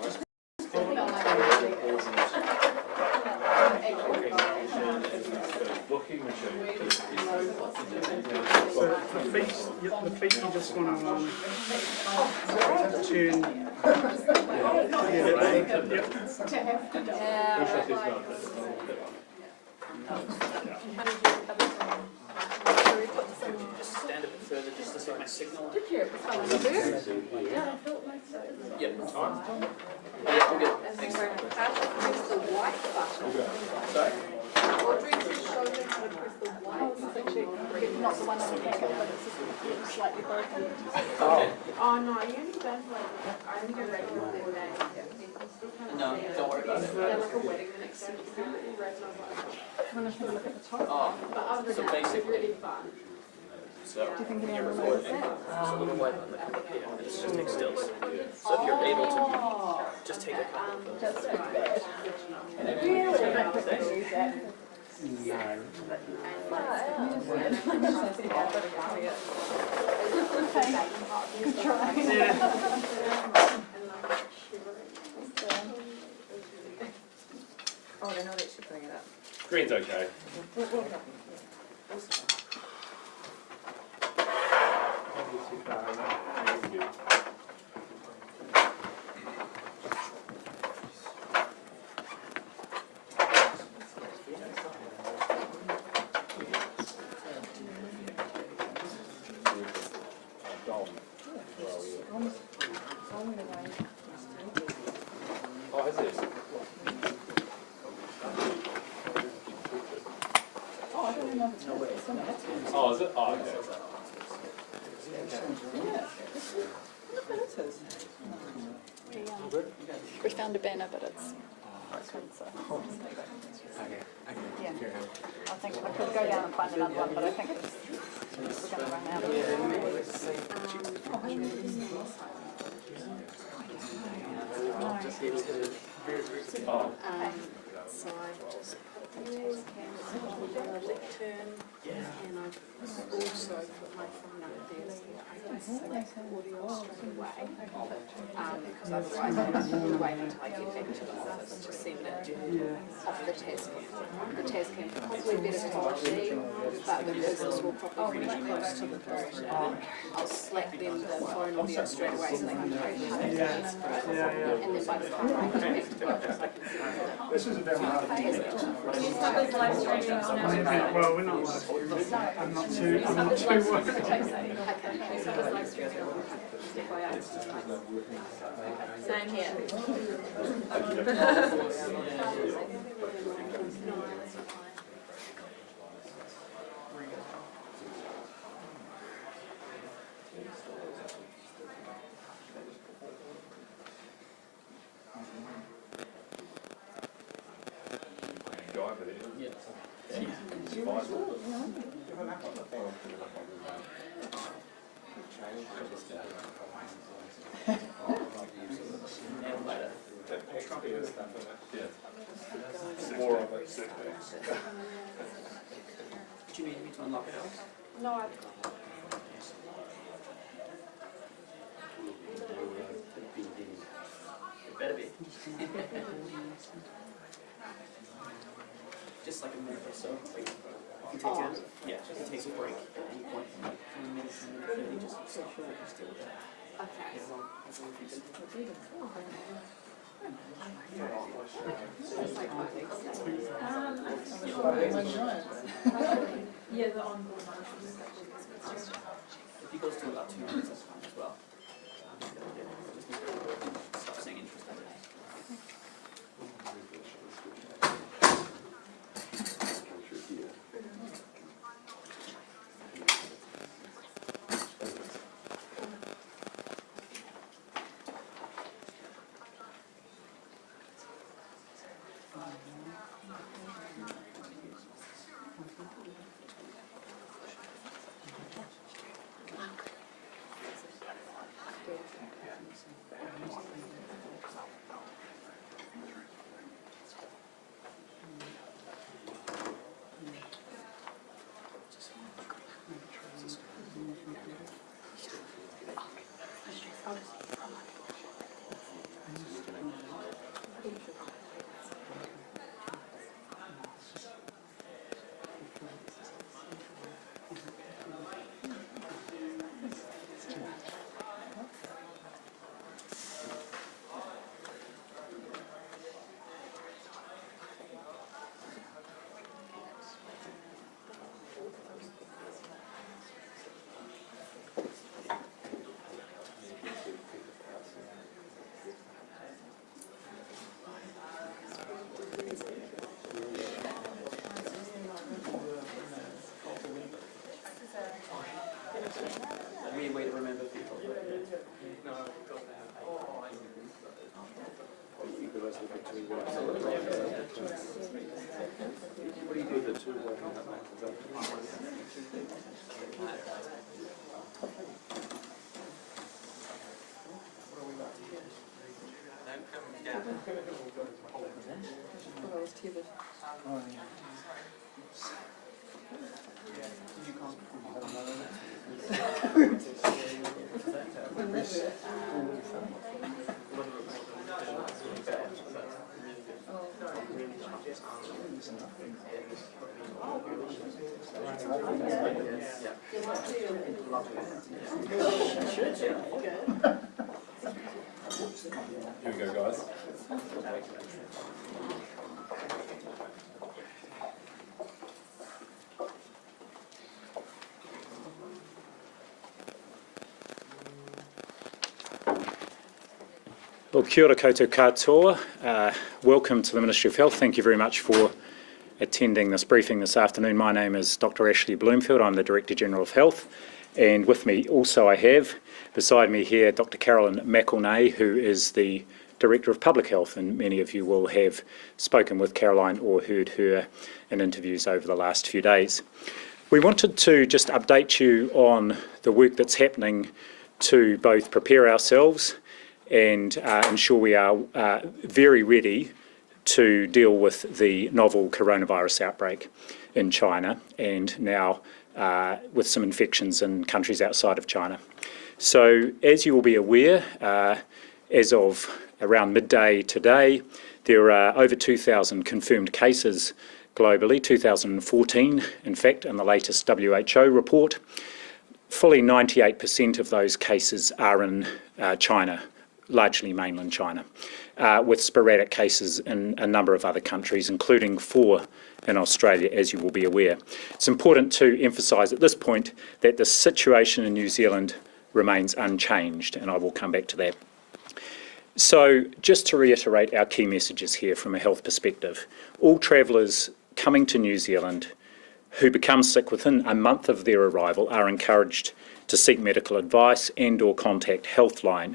So the feet you just want to tune. Just stand a bit further just to see my signal. Did you? Yeah, I thought myself. Yep, time. We'll get thanks. Press the white button. Sorry? Audrey just showed me how to press the white button. It's not the one on the table, but it's just slightly broken. Okay. Oh no, you only done like, I only go regular all day. No, don't worry about it. They're like a wedding the next day. It's really red and I was like, I'm gonna have to look at the top. Oh, But other than so that, it's basically, really fun. so Do you think when anyone you're will recording, notice there's a little white button that comes up here, and it's just take stills. So if you're able to, just take a couple of those. That's right. And then Really? you can do things. Oh, they know they should bring it up. Green's okay. Oh, is it? Oh, I don't even know if it's no way. Oh, is it? Oh, okay. We found a banner, but it's broken, so. Yeah. I think I could go down and find another one, but I think we're going to run out of Oh. So I've just put the test cams on the lectern, and I've also put my phone up there so that I can select audio straight away. Because otherwise I have to wait until I get back to the office to send it off the test cam. The test cam probably better quality, but because this will probably finish close to the throat, I'll slack them the phone audio straight away so they can try to cut it down. And then by the time I get back to the office, I can send it. This is a bit hard. Well, we're not live streaming. I'm not too worried. Same here. More of it, 6 days. Do you need me to unlock it else? No, I It better be. Just like a minute or so. Like, if you take a, yeah, if you take a break at any point from a minute to a minute 30, just so sure that you're still there. okay. Yeah, the onboard one. If he goes to about 2 minutes, that's fine as well. Just need to stop saying interesting. weird way to remember people. What do you do with the two working out there? Here we go, guys. Well, kia ora koutou katoa. Welcome to the Ministry of Health. Thank you very much for attending this briefing this afternoon. My name is Dr. Ashley Bloomfield. I'm the Director General of Health. And with me also I have, beside me here, Dr. Carolyn McElnay, who is the Director of Public Health, and many of you will have spoken with Caroline or heard her in interviews over the last few days. We wanted to just update you on the work that's happening to both prepare ourselves and ensure we are very ready to deal with the novel coronavirus outbreak in China and now with some infections in countries outside of China. So as you will be aware, as of around midday today, there are over 2,000 confirmed cases globally, 2014 in fact in the latest WHO report. Fully 98% of those cases are in China, largely mainland China, with sporadic cases in a number of other countries, including 4 in Australia, as you will be aware. It's important to emphasise at this point that the situation in New Zealand remains unchanged, and I will come back to that. So just to reiterate our key messages here from a health perspective, all travellers coming to New Zealand who become sick within a month of their arrival are encouraged to seek medical advice and/or contact Healthline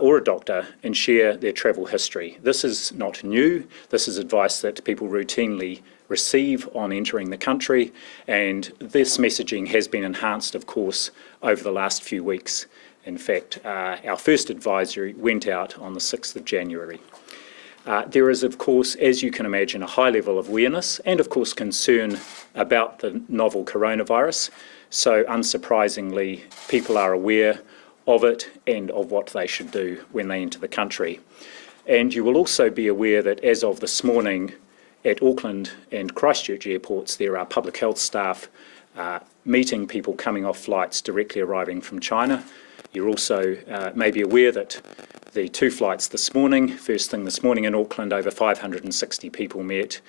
or a doctor and share their travel history. This is not new. This is advice that people routinely receive on entering the country, and this messaging has been enhanced, of course, over the last few weeks. In fact, our first advisory went out on the 6th of January. There is, of course, as you can imagine, a high level of awareness and, of course, concern about the novel coronavirus. So, unsurprisingly, people are aware of it and of what they should do when they enter the country. And you will also be aware that as of this morning at Auckland and Christchurch airports, there are public health staff meeting people coming off flights directly arriving from China. You're also may be aware that the 2 flights this morning, first thing this morning in Auckland, over 560 people met,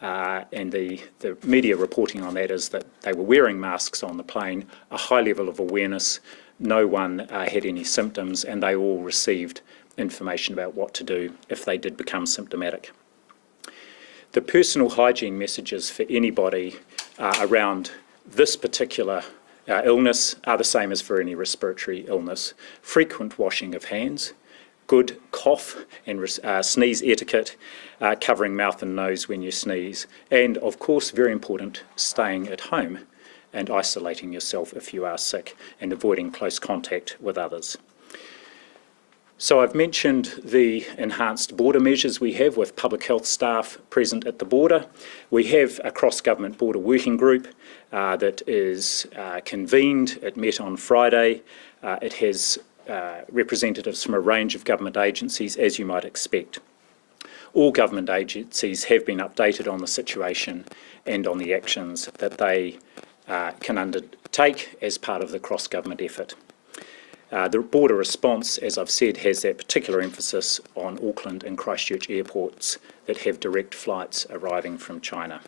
and the media reporting on that is that they were wearing masks on the plane, a high level of awareness. No one had any symptoms, and they all received information about what to do if they did become symptomatic. The personal hygiene messages for anybody around this particular illness are the same as for any respiratory illness. Frequent washing of hands, good cough and sneeze etiquette, covering mouth and nose when you sneeze, and of course, very important, staying at home and isolating yourself if you are sick and avoiding close contact with others. So I've mentioned the enhanced border measures we have with public health staff present at the border. We have a cross-government border working group that is convened. It met on Friday. It has representatives from a range of government agencies, as you might expect. All government agencies have been updated on the situation and on the actions that they can undertake as part of the cross-government effort. The border response, as I've said, has that particular emphasis on Auckland and Christchurch airports that have direct flights arriving from China.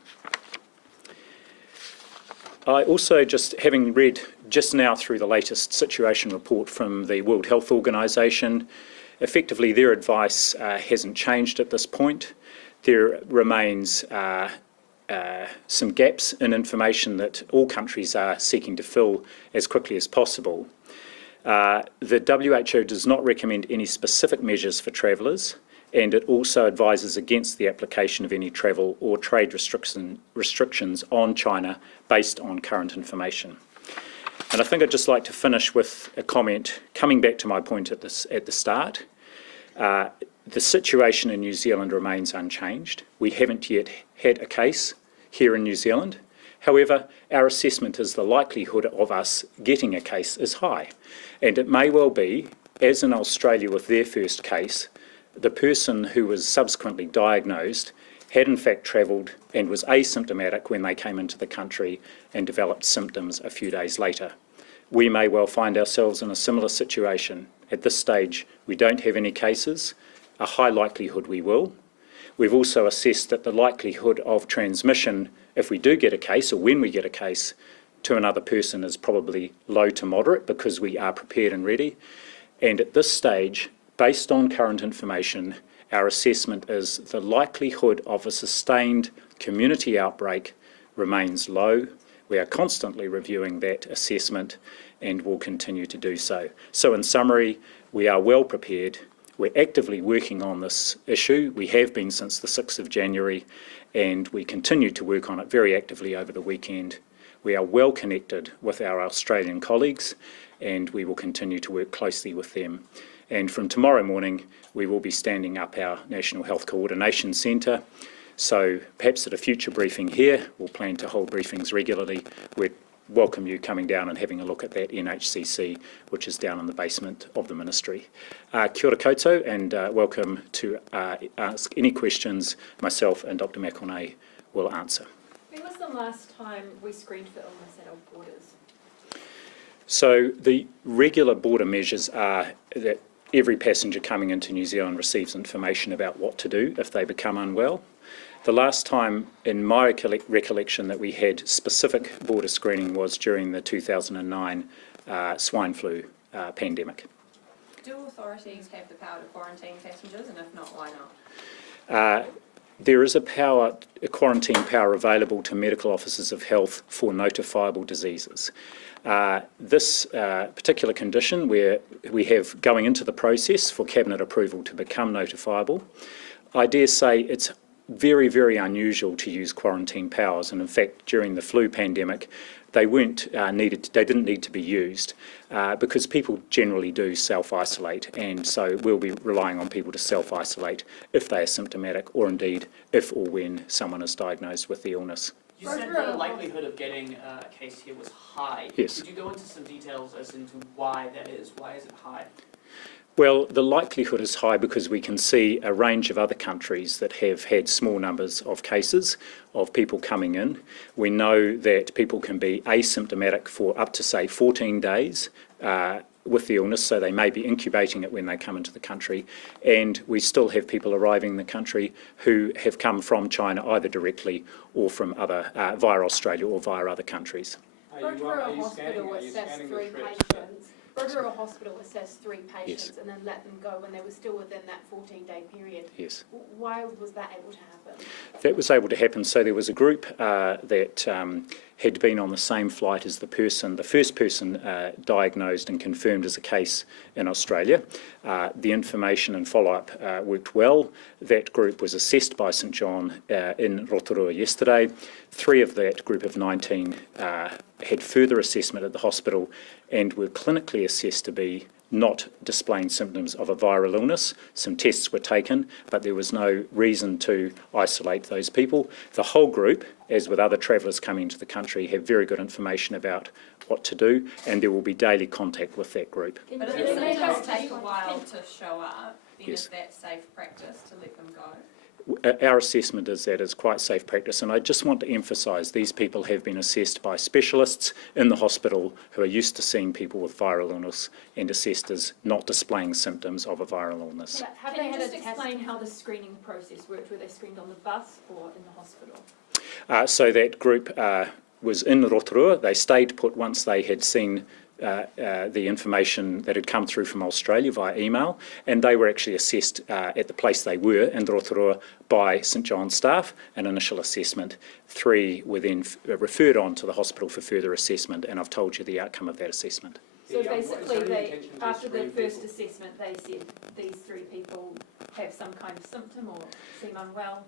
I also, just having read just now through the latest situation report from the World Health Organization, effectively their advice hasn't changed at this point. There remains some gaps in information that all countries are seeking to fill as quickly as possible. The WHO does not recommend any specific measures for travellers, and it also advises against the application of any travel or trade restrictions on China based on current information. And I think I'd just like to finish with a comment, coming back to my point at the start. The situation in New Zealand remains unchanged. We haven't yet had a case here in New Zealand. However, our assessment is the likelihood of us getting a case is high. And it may well be, as in Australia with their first case, the person who was subsequently diagnosed had in fact travelled and was asymptomatic when they came into the country and developed symptoms a few days later. We may well find ourselves in a similar situation. At this stage, we don't have any cases, a high likelihood we will. We've also assessed that the likelihood of transmission, if we do get a case or when we get a case, to another person is probably low to moderate because we are prepared and ready. And at this stage, based on current information, our assessment is the likelihood of a sustained community outbreak remains low. We are constantly reviewing that assessment and will continue to do so. So in summary, we are well prepared. We're actively working on this issue. We have been since the 6th of January, and we continue to work on it very actively over the weekend. We are well connected with our Australian colleagues, and we will continue to work closely with them. And from tomorrow morning, we will be standing up our National Health Coordination Centre. So perhaps at a future briefing here, we'll plan to hold briefings regularly. We'd welcome you coming down and having a look at that NHCC, which is down in the basement of the Ministry. Kia ora koutou, and welcome to ask any questions. Myself and Dr. McElnay will answer. When was the last time we screened for illness at our borders? So the regular border measures are that every passenger coming into New Zealand receives information about what to do if they become unwell. The last time in my recollection that we had specific border screening was during the 2009 swine flu pandemic. Do authorities have the power to quarantine passengers, and if not, why not? There is a quarantine power available to medical officers of health for notifiable diseases. This particular condition, where we have going into the process for Cabinet approval to become notifiable, I dare say it's very, very unusual to use quarantine powers, and in fact during the flu pandemic they didn't need to be used because people generally do self-isolate, and so we'll be relying on people to self-isolate if they are symptomatic, or indeed if or when someone is diagnosed with the illness. You said the likelihood of getting a case here was high. Yes. Could you go into some details as into why that is? Why is it high? Well, the likelihood is high because we can see a range of other countries that have had small numbers of cases of people coming in. We know that people can be asymptomatic for up to, say, 14 days with the illness, so they may be incubating it when they come into the country. And we still have people arriving in the country who have come from China either directly or from other, via Australia or via other countries. Rotorua Hospital assessed 3 patients. Rotorua Hospital assessed 3 patients and then let them go when they were still within that 14-day period. Yes. Why was that able to happen? That was able to happen. So there was a group that had been on the same flight as the first person diagnosed and confirmed as a case in Australia. The information and follow-up worked well. That group was assessed by St John in Rotorua yesterday. 3 of that group of 19 had further assessment at the hospital and were clinically assessed to be not displaying symptoms of a viral illness. Some tests were taken, but there was no reason to isolate those people. The whole group, as with other travellers coming into the country, have very good information about what to do, and there will be daily contact with that group. But if the symptoms take a while to show up, then is that safe practice to let them go? Our assessment is that it's quite safe practice, and I just want to emphasise these people have been assessed by specialists in the hospital who are used to seeing people with viral illness and assessed as not displaying symptoms of a viral illness. Can you just explain how the screening process worked? Were they screened on the bus or in the hospital? So that group was in Rotorua. They stayed put once they had seen the information that had come through from Australia via email, and they were actually assessed at the place they were in Rotorua by St John's staff, an initial assessment. 3 were then referred on to the hospital for further assessment, and I've told you the outcome of that assessment. So basically, after the first assessment, they said these 3 people have some kind of symptom or seem unwell?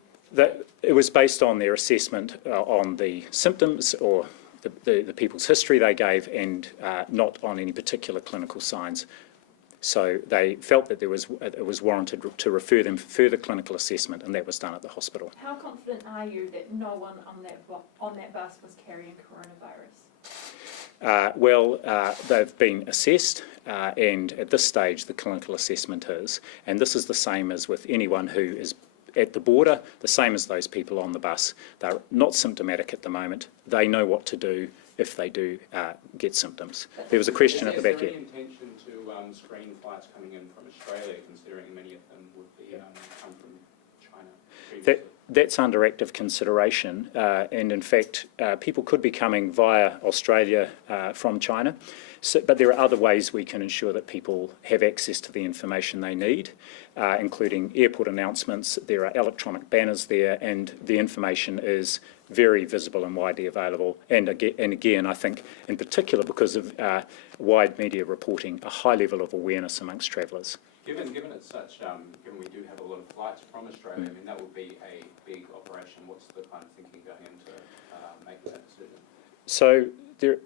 It was based on their assessment on the symptoms or the people's history they gave, and not on any particular clinical signs. So they felt that it was warranted to refer them for further clinical assessment, and that was done at the hospital. How confident are you that no one on that bus was carrying coronavirus? They've been assessed, and at this stage the clinical assessment is, and this is the same as with anyone who is at the border, the same as those people on the bus. They're not symptomatic at the moment. They know what to do if they do get symptoms. There was a question at the back here. Is there any intention to screen flights coming in from Australia, considering many of them would be come from China previously? That's under active consideration, and in fact, people could be coming via Australia from China, but there are other ways we can ensure that people have access to the information they need, including airport announcements. There are electronic banners there, and the information is very visible and widely available. And again, I think, in particular, because of wide media reporting, a high level of awareness amongst travellers. Given it's such, given we do have a lot of flights from Australia, I mean, that would be a big operation. What's the kind of thinking going into making that decision? So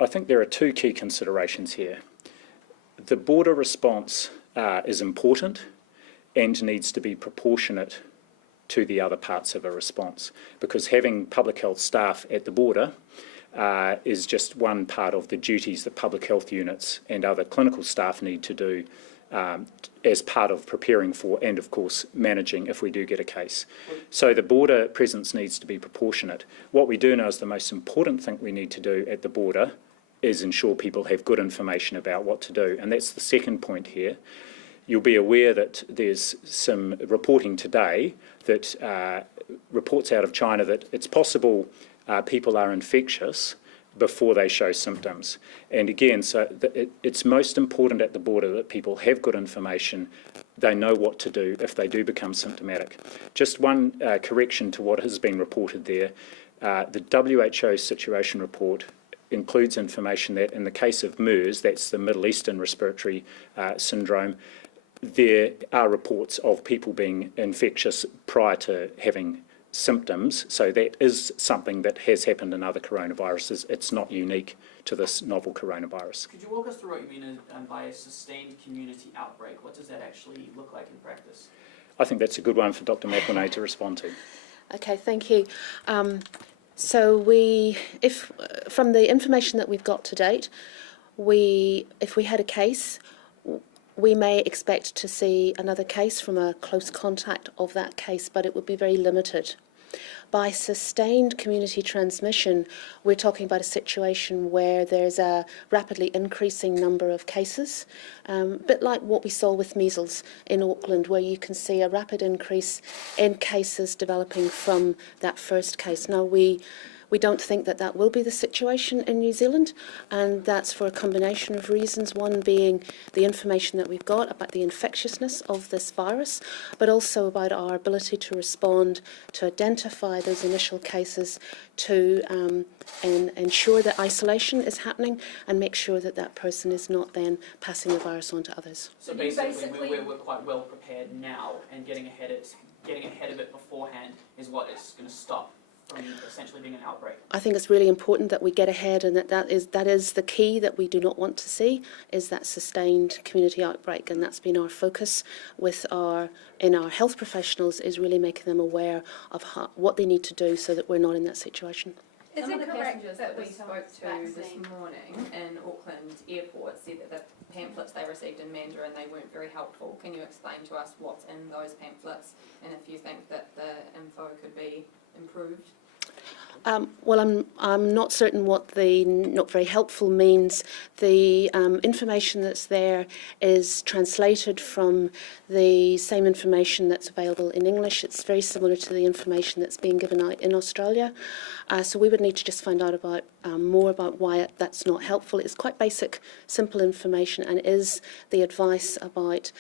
I think there are 2 key considerations here. The border response is important and needs to be proportionate to the other parts of a response, because having public health staff at the border is just one part of the duties that public health units and other clinical staff need to do as part of preparing for and, of course, managing if we do get a case. So the border presence needs to be proportionate. What we do know is the most important thing we need to do at the border is ensure people have good information about what to do, and that's the second point here. You'll be aware that there's some reporting today that reports out of China that it's possible people are infectious before they show symptoms. And again, so it's most important at the border that people have good information, they know what to do if they do become symptomatic. Just one correction to what has been reported there. The WHO situation report includes information that in the case of MERS, that's the Middle Eastern Respiratory Syndrome, there are reports of people being infectious prior to having symptoms, so that is something that has happened in other coronaviruses. It's not unique to this novel coronavirus. Could you walk us through what you mean by a sustained community outbreak? What does that actually look like in practice? I think that's a good one for Dr. McElnay to respond to. Okay, thank you. So from the information that we've got to date, if we had a case, we may expect to see another case from a close contact of that case, but it would be very limited. By sustained community transmission, we're talking about a situation where there's a rapidly increasing number of cases, a bit like what we saw with measles in Auckland, where you can see a rapid increase in cases developing from that first case. Now, we don't think that that will be the situation in New Zealand, and that's for a combination of reasons, one being the information that we've got about the infectiousness of this virus, but also about our ability to respond, to identify those initial cases, to and ensure that isolation is happening and make sure that that person is not then passing the virus on to others. So basically we're quite well prepared now, and getting ahead of it beforehand is what is going to stop from essentially being an outbreak. I think it's really important that we get ahead, and that is the key that we do not want to see, is that sustained community outbreak, and that's been our focus in our health professionals, is really making them aware of what they need to do so that we're not in that situation. Is Some of it the correct passengers that we that spoke to this vaccine. morning in Auckland Airport said that the pamphlets they received in Mandarin, they weren't very helpful? Can you explain to us what's in those pamphlets, and if you think that the info could be improved? Well, I'm not certain what the not very helpful means. The information that's there is translated from the same information that's available in English. It's very similar to the information that's being given out in Australia. So we would need to just find out about more about why that's not helpful. It's quite basic, simple information, and is the advice about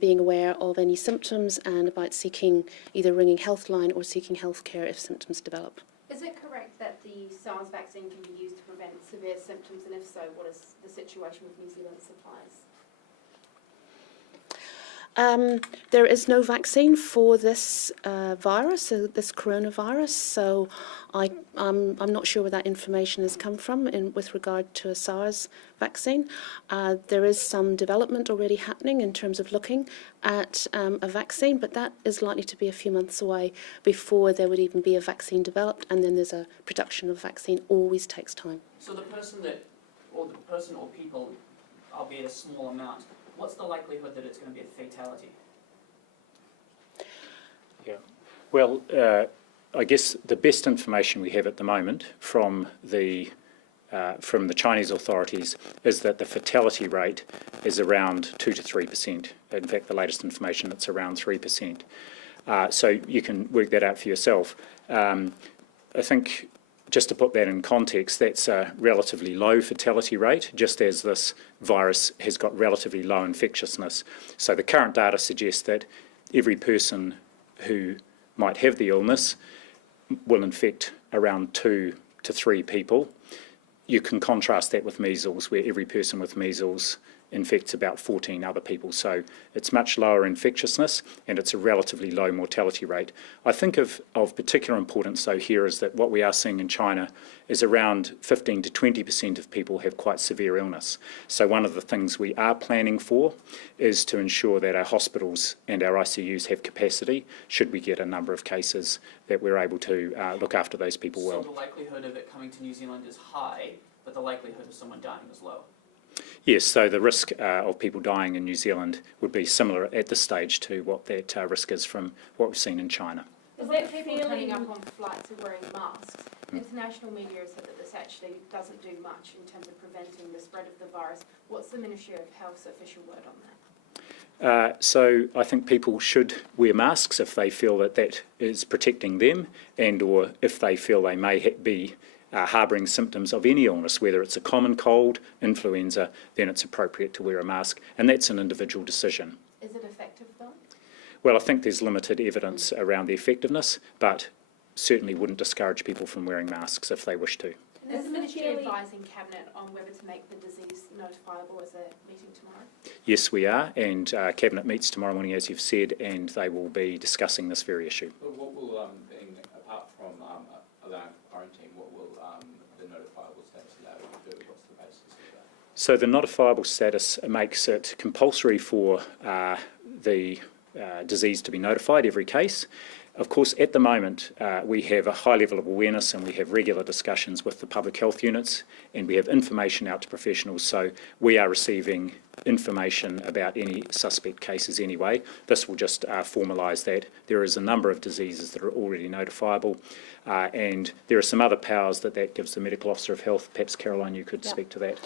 being aware of any symptoms and about seeking, either ringing Healthline or seeking healthcare if symptoms develop. Is it correct that the SARS vaccine can be used to prevent severe symptoms, and if so, what is the situation with New Zealand supplies? There is no vaccine for this virus, this coronavirus, so I'm not sure where that information has come from with regard to a SARS vaccine. There is some development already happening in terms of looking at a vaccine, but that is likely to be a few months away before there would even be a vaccine developed, and then there's a production of vaccine. Always takes time. So the person or people, albeit a small amount, what's the likelihood that it's going to be a fatality? Yeah. Well, I guess the best information we have at the moment from the Chinese authorities is that the fatality rate is around 2 to 3%. In fact, the latest information, it's around 3%. So you can work that out for yourself. I think, just to put that in context, that's a relatively low fatality rate, just as this virus has got relatively low infectiousness. So the current data suggests that every person who might have the illness will infect around 2 to 3 people. You can contrast that with measles, where every person with measles infects about 14 other people. So it's much lower infectiousness, and it's a relatively low mortality rate. I think of particular importance, though, here is that what we are seeing in China is around 15 to 20% of people have quite severe illness. So one of the things we are planning for is to ensure that our hospitals and our ICUs have capacity, should we get a number of cases, that we're able to look after those people well. So the likelihood of it coming to New Zealand is high, but the likelihood of someone dying is low? Yes, so the risk of people dying in New Zealand would be similar at this stage to what that risk is from what we've seen in China. Is that people turning up on flights and wearing masks? International media has said that this actually doesn't do much in terms of preventing the spread of the virus. What's the Ministry of Health's official word on that? So I think people should wear masks if they feel that that is protecting them, and or if they feel they may be harbouring symptoms of any illness, whether it's a common cold, influenza, then it's appropriate to wear a mask, and that's an individual decision. Is it effective though? Well, I think there's limited evidence around the effectiveness, but certainly wouldn't discourage people from wearing masks if they wish to. Is the Ministry advising Cabinet on whether to make the disease notifiable as a meeting tomorrow? Yes, we are, and Cabinet meets tomorrow morning, as you've said, and they will be discussing this very issue. But what will, apart from allowing quarantine, what will the notifiable status allow you to do? What's the basis of that? So the notifiable status makes it compulsory for the disease to be notified every case. Of course, at the moment, we have a high level of awareness, and we have regular discussions with the public health units, and we have information out to professionals, so we are receiving information about any suspect cases anyway. This will just formalise that. There is a number of diseases that are already notifiable, and there are some other powers that gives the Medical Officer of Health. Perhaps, Caroline, you could speak to that.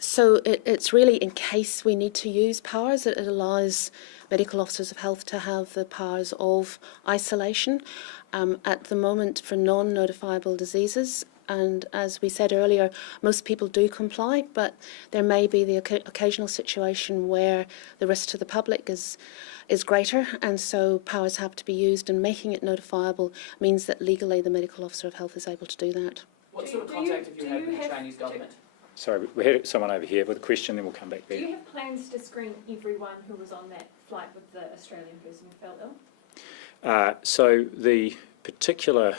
So it's really in case we need to use powers. It allows medical officers of health to have the powers of isolation. At the moment, for non-notifiable diseases, and as we said earlier, most people do comply, but there may be the occasional situation where the risk to the public is greater, and so powers have to be used, and making it notifiable means that legally the medical officer of health is able to do that. What sort of contact have you had with the Chinese government? Sorry, we had someone over here with a question, then we'll come back there. Do you have plans to screen everyone who was on that flight with the Australian person who fell ill? So the particular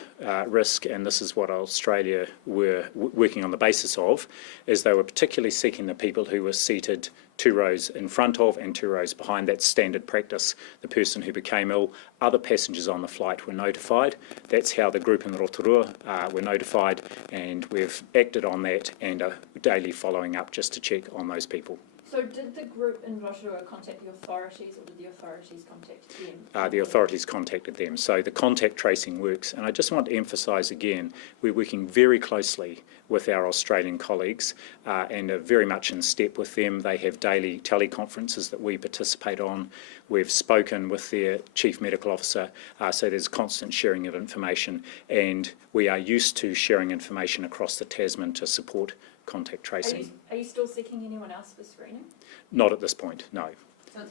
risk, and this is what Australia were working on the basis of, is they were particularly seeking the people who were seated 2 rows in front of and 2 rows behind. That's standard practice. The person who became ill, other passengers on the flight were notified. That's how the group in Rotorua were notified, and we've acted on that and are daily following up just to check on those people. So did the group in Rotorua contact the authorities, or did the authorities contact them? The authorities contacted them. So the contact tracing works. And I just want to emphasise again, we're working very closely with our Australian colleagues and are very much in step with them. They have daily teleconferences that we participate on. We've spoken with their Chief Medical Officer, so there's constant sharing of information, and we are used to sharing information across the Tasman to support contact tracing. Are you still seeking anyone else for screening? Not at this point, no.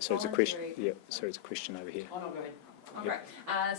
So it's a question. voluntary. Yeah. So it's a question over here. Oh, no, go ahead. Oh, great.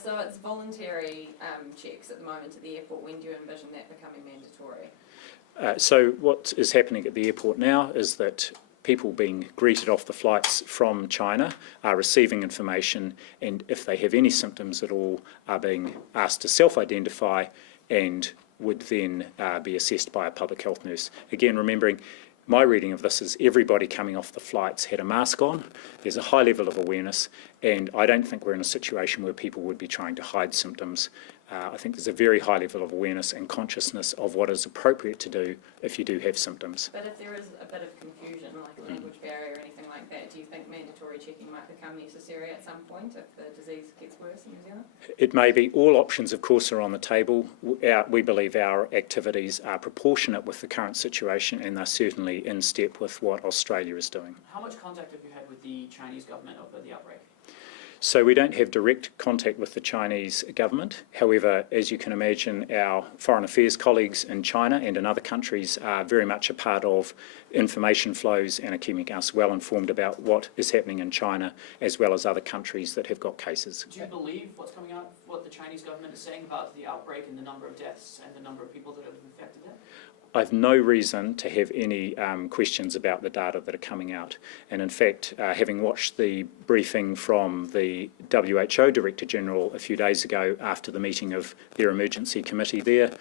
So it's voluntary checks at the moment at the airport. When do you envision that becoming mandatory? So what is happening at the airport now is that people being greeted off the flights from China are receiving information, and if they have any symptoms at all, are being asked to self-identify and would then be assessed by a public health nurse. Again, remembering, my reading of this is everybody coming off the flights had a mask on. There's a high level of awareness, and I don't think we're in a situation where people would be trying to hide symptoms. I think there's a very high level of awareness and consciousness of what is appropriate to do if you do have symptoms. But if there is a bit of confusion, like a language barrier or anything like that, do you think mandatory checking might become necessary at some point if the disease gets worse in New Zealand? It may be. All options, of course, are on the table. We believe our activities are proportionate with the current situation, and they're certainly in step with what Australia is doing. How much contact have you had with the Chinese government over the outbreak? So we don't have direct contact with the Chinese government. However, as you can imagine, our foreign affairs colleagues in China and in other countries are very much a part of information flows and are keeping us well informed about what is happening in China as well as other countries that have got cases. Do you believe what's coming out, what the Chinese government is saying about the outbreak and the number of deaths and the number of people that have been infected there? I've no reason to have any questions about the data that are coming out. And in fact, having watched the briefing from the WHO Director General a few days ago after the meeting of their emergency committee there,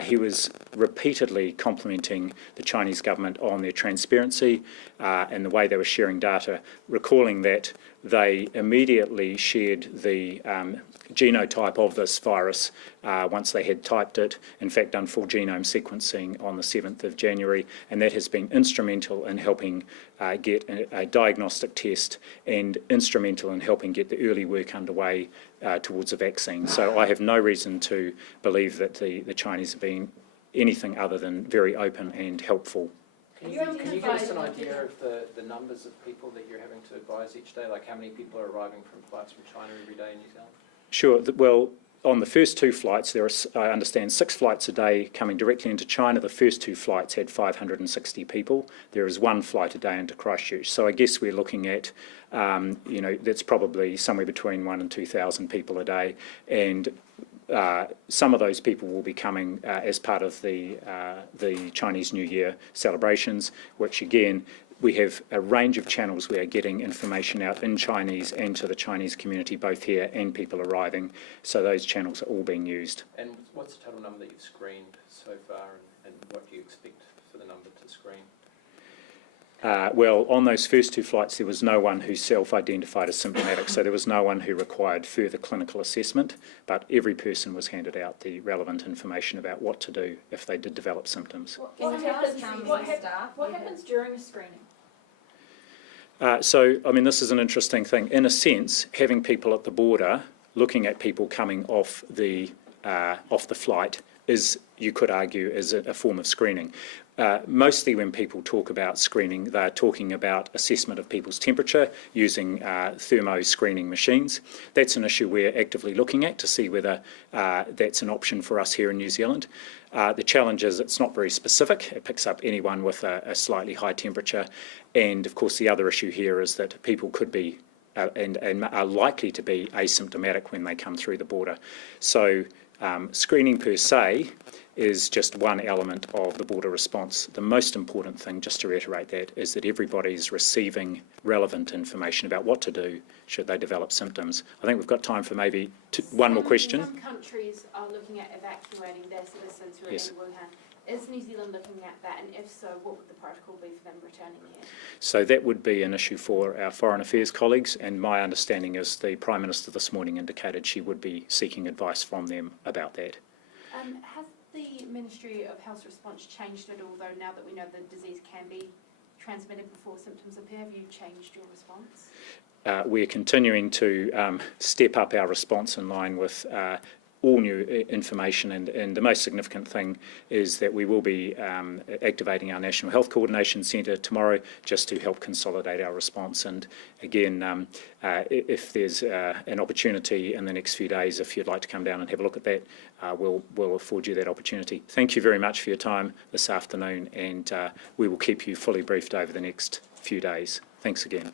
he was repeatedly complimenting the Chinese government on their transparency and the way they were sharing data, recalling that they immediately shared the genotype of this virus once they had typed it, in fact done full genome sequencing on the 7th of January, and that has been instrumental in helping get a diagnostic test and instrumental in helping get the early work underway towards a vaccine. So I have no reason to believe that the Chinese have been anything other than very open and helpful. Can you give us an idea of the numbers of people that you're having to advise each day? Like how many people are arriving from flights from China every day in New Zealand? Sure. Well, on the first two flights, there are, I understand, 6 flights a day coming directly into China. The first 2 flights had 560 people. There is 1 flight a day into Christchurch. So I guess we're looking at, that's probably somewhere between 1,000 and 2,000 people a day. And some of those people will be coming as part of the Chinese New Year celebrations, which again, we have a range of channels we are getting information out in Chinese and to the Chinese community, both here and people arriving. So those channels are all being used. And what's the total number that you've screened so far, and what do you expect for the number to screen? Well, on those first 2 flights, there was no one who self-identified as symptomatic, so there was no one who required further clinical assessment, but every person was handed out the relevant information about what to do if they did develop symptoms. Can you tell us how many staff? What happens during a screening? So, I mean, this is an interesting thing. In a sense, having people at the border looking at people coming off the flight is, you could argue, is a form of screening. Mostly when people talk about screening, they're talking about assessment of people's temperature using thermo screening machines. That's an issue we're actively looking at to see whether that's an option for us here in New Zealand. The challenge is it's not very specific. It picks up anyone with a slightly high temperature. And of course, the other issue here is that people could be and are likely to be asymptomatic when they come through the border. So screening per se is just one element of the border response. The most important thing, just to reiterate that, is that everybody's receiving relevant information about what to do should they develop symptoms. I think we've got time for maybe one more question. Some countries are looking at evacuating their citizens who are Yes. in Wuhan. Is New Zealand looking at that, and if so, what would the protocol be for them returning here? So that would be an issue for our Foreign Affairs colleagues, and my understanding is the Prime Minister this morning indicated she would be seeking advice from them about that. Has the Ministry of Health's response changed at all, though, now that we know the disease can be transmitted before symptoms appear? Have you changed your response? We're continuing to step up our response in line with all new information, and the most significant thing is that we will be activating our National Health Coordination Centre tomorrow just to help consolidate our response. And again, if there's an opportunity in the next few days, if you'd like to come down and have a look at that, we'll afford you that opportunity. Thank you very much for your time this afternoon, and we will keep you fully briefed over the next few days. Thanks again.